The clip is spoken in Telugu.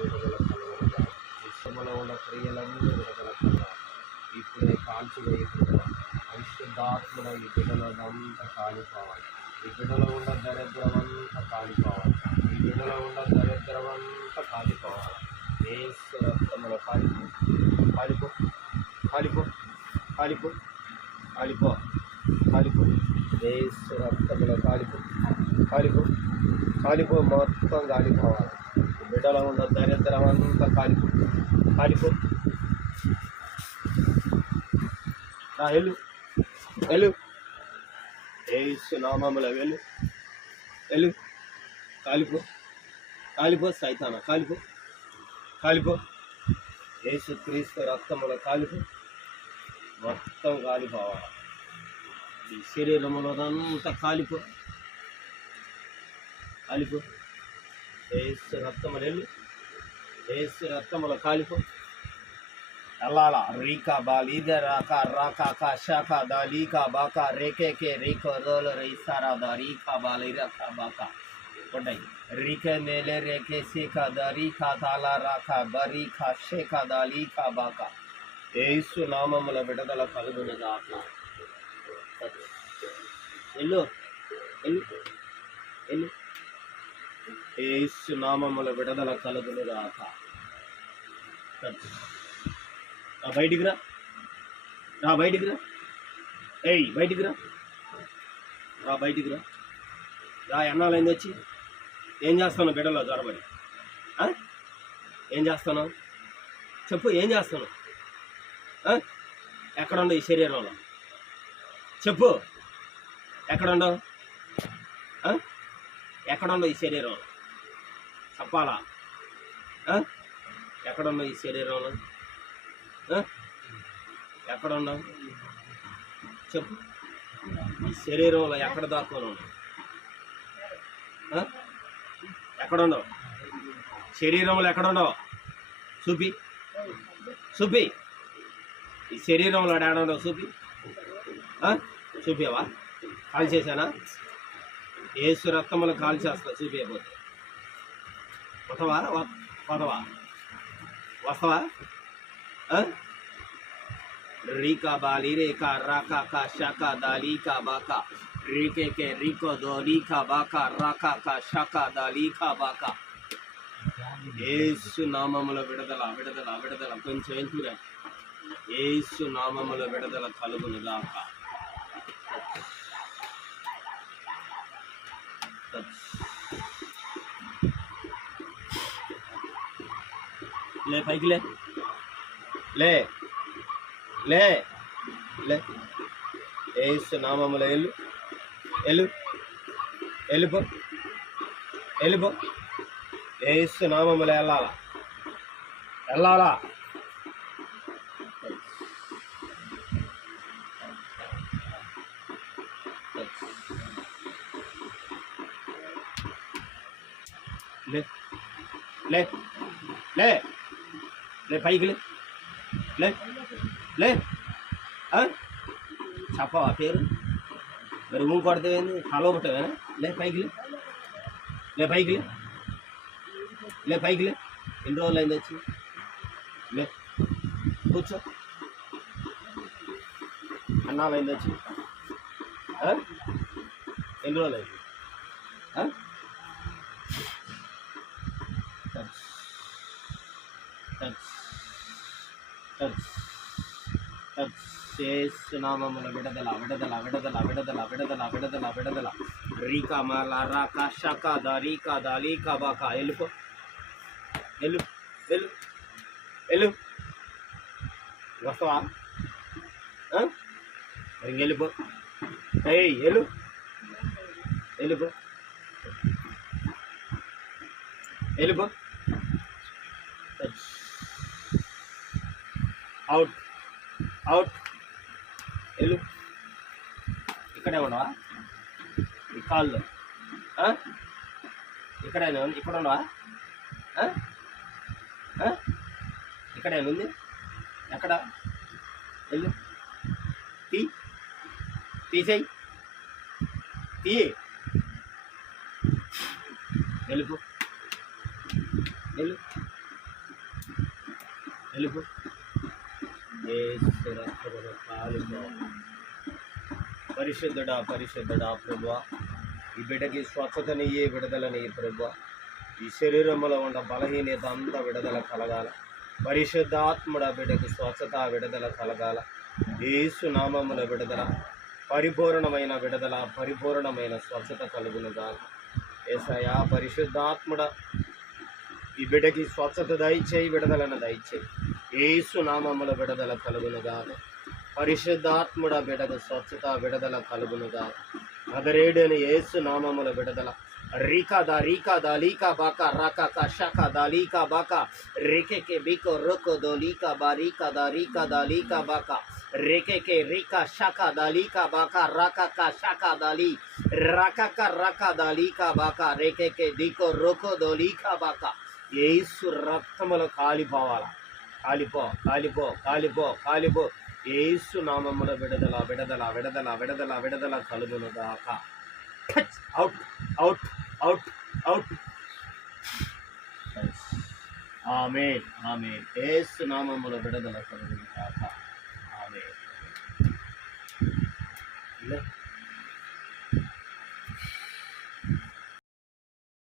విడుదల కలుగునుగా. విశ్వములో ఉన్న క్రియలన్నీ విడుదల కలుగా. ఇప్పుడే కాల్చివేయకుండా పరిశుద్ధాత్మలో ఈ బిడ్డలంతా కాలిపోవాలి. ఈ బిడ్డలో ఉన్న దరిద్రమంతా కాలిపోవాలి. ఈ బిడ్డలో ఉన్న దరిద్రమంతా కాలిపోవాలి. యేసు రక్తములో కాలిపో కాలిపో కాలిపో కాలిపో కాలిపో కాలిపో. యేసు రక్తములో కాలిపో కాలిపో కాలిపో. మొత్తం కాలిపోవాలి. ఈ బిడ్డలో ఉన్న దరిద్రమంతా కాలిపో కాలిపో. వెళ్ళు వెళ్ళు. యేసు నామములో వెళ్ళు వెళ్ళు. కాలిపో కాలిపో. సైతానా కాలిపో కాలిపో. యేసు క్రీస్తు రక్తములో కాలిపో. మొత్తం కాలిపోవాలి. ఈ శరీరములోదంతా కాలిపో కాలిపో. యేసు రక్తములు వెళ్ళు. యేసు రక్తములో కాలిపో. అల్లాలా రీకా బాలీద రాకా రాకా కా షాకా దాలీకా బాకా రేకేకే రీకో రోల రైసారా దా రీకా బాలీరా కా బాకా కొట్టై రీకే మేలే రేకే సీకా దా రీకా తాలా రాకా బరీకా షేకా దాలీకా బాకా. యేసు నామముల విడుదల కలుగునుగాక. ఎల్లు ఎల్లు ఎల్లు. యేసు నామముల విడుదల కలుగునుగాక. బయటికి రా రా. బయటికి రా. ఏయ్ బయటికి రా రా. బయటికి రా రా. ఎన్నాళ్ళైంది వచ్చి? ఏం చేస్తాను బిడ్డలో జ్వరబడి? ఏం చేస్తాను చెప్పు. ఏం చేస్తాను? ఎక్కడుండవు ఈ శరీరంలో? చెప్పు. ఎక్కడుండవు? ఎక్కడుండవు ఈ శరీరంలో? చెప్పాలా? ఎక్కడున్నావు ఈ శరీరంలో? ఎక్కడున్నావు చెప్పు. ఈ శరీరంలో ఎక్కడ దాక్కుని ఉన్నావు? ఎక్కడున్నావు? శరీరంలో ఎక్కడున్నావు? చూపి చూపి. ఈ శరీరంలో ఏడున్నావు చూపి. చూపివా? కాల్ చేశానా? యేసు రక్తములు కాల్ చేస్తా. చూపియబోతే వస్తావా? వస్తావా? వస్తావా? రీకా బాలి రేకా రాకా కా షాకా దాలీకా బాకా రీకేకే రీకో దోలీకా బాకా రాకా కా షాకా దాలీకా బాకా. యేసు నామముల విడుదల విడుదల విడుదల. కొంచెం ఎంతురా. యేసు నామముల విడుదల కలుగునుగాక. లే పైకి లే లే లే లే. యేసు నామములో వెళ్ళు వెళ్ళు వెళ్ళిపో వెళ్ళిపో. యేసు నామములో వెళ్ళాలా వెళ్ళాలా. లే లే లే లే. పైకి లే లే లే. చెప్పవా పేరు? మరి ఊ కొడతావేంది? హలో పుట్టవేనా? లే పైకి లే లే. పైకి లే లే. పైకి లే. ఎన్ని రోజులు అయింది వచ్చి? లే కూర్చో. అన్నాలు అయింది వచ్చి? ఎన్ని రోజులు అయింది? యేసు నామముల విడుదల విడుదల విడుదల విడుదల విడుదల విడుదల విడుదల. రీకా మాలా రాకా షాకా దారీకా దాలీకా బాకా. వెళ్ళిపో వెళ్ళు వెళ్ళు వెళ్ళు. వస్తావా? వెళ్ళిపో. ఏయ్ వెళ్ళు వెళ్ళిపో వెళ్ళిపో. Out out. వెళ్ళు. ఇక్కడే ఉండవా? ఈ కాళ్ళు ఇక్కడైనా ఇక్కడ ఉండవా? ఇక్కడైనా ఉంది. ఎక్కడ? వెళ్ళు. తీసేయి. తీయి. వెళ్ళిపో వెళ్ళు వెలుగు యేసు రక్తములో కాలిపో. పరిశుద్ధుడా పరిశుద్ధుడా ప్రభువా, ఈ బిడ్డకి స్వచ్ఛతనియ్యి, విడుదలనియ్యి ప్రభువా. ఈ శరీరంలో ఉన్న బలహీనత అంతా విడుదల కలగాల. పరిశుద్ధాత్ముడ బిడ్డకి స్వచ్ఛత విడుదల కలగాల. యేసు నామముల విడుదల, పరిపూర్ణమైన విడుదల, పరిపూర్ణమైన స్వచ్ఛత కలుగునుగాక. యేసయ్యా పరిశుద్ధాత్ముడ ఈ బిడ్డకి స్వచ్ఛత దయచేయి, విడుదలను దయచేయి. యేసు నామముల విడుదల కలుగునుగాక. పరిశుద్ధాత్ముడ బిడ్డకు స్వచ్ఛత విడుదల కలుగునుగాక. నజరేయుడైన యేసు నామముల విడుదల. రీకా లీకా బాకా రాకా షాకా దా లీకా బాకా రేకెకే బీకో రోకో దో లీకా బా రీకా దా లీకా బాకా రేకెకే రీకా షాకా దా లీకా బాకా రాకా షాకా దాలి రాకా దా లీకా బాకా రేకెకే దీకో రోకో దో లీకా బాకా. యేసు రక్తములో కాలిపోవాలా. కాలిపో కాలిపో కాలిపో కాలిపో. యేసు నామముల విడుదల విడుదల విడుదల విడుదల విడుదల కలుగునుగాక. Out out out out. ఆమేన్ ఆమేన్. యేసు నామముల విడుదల కలుగునుగాక.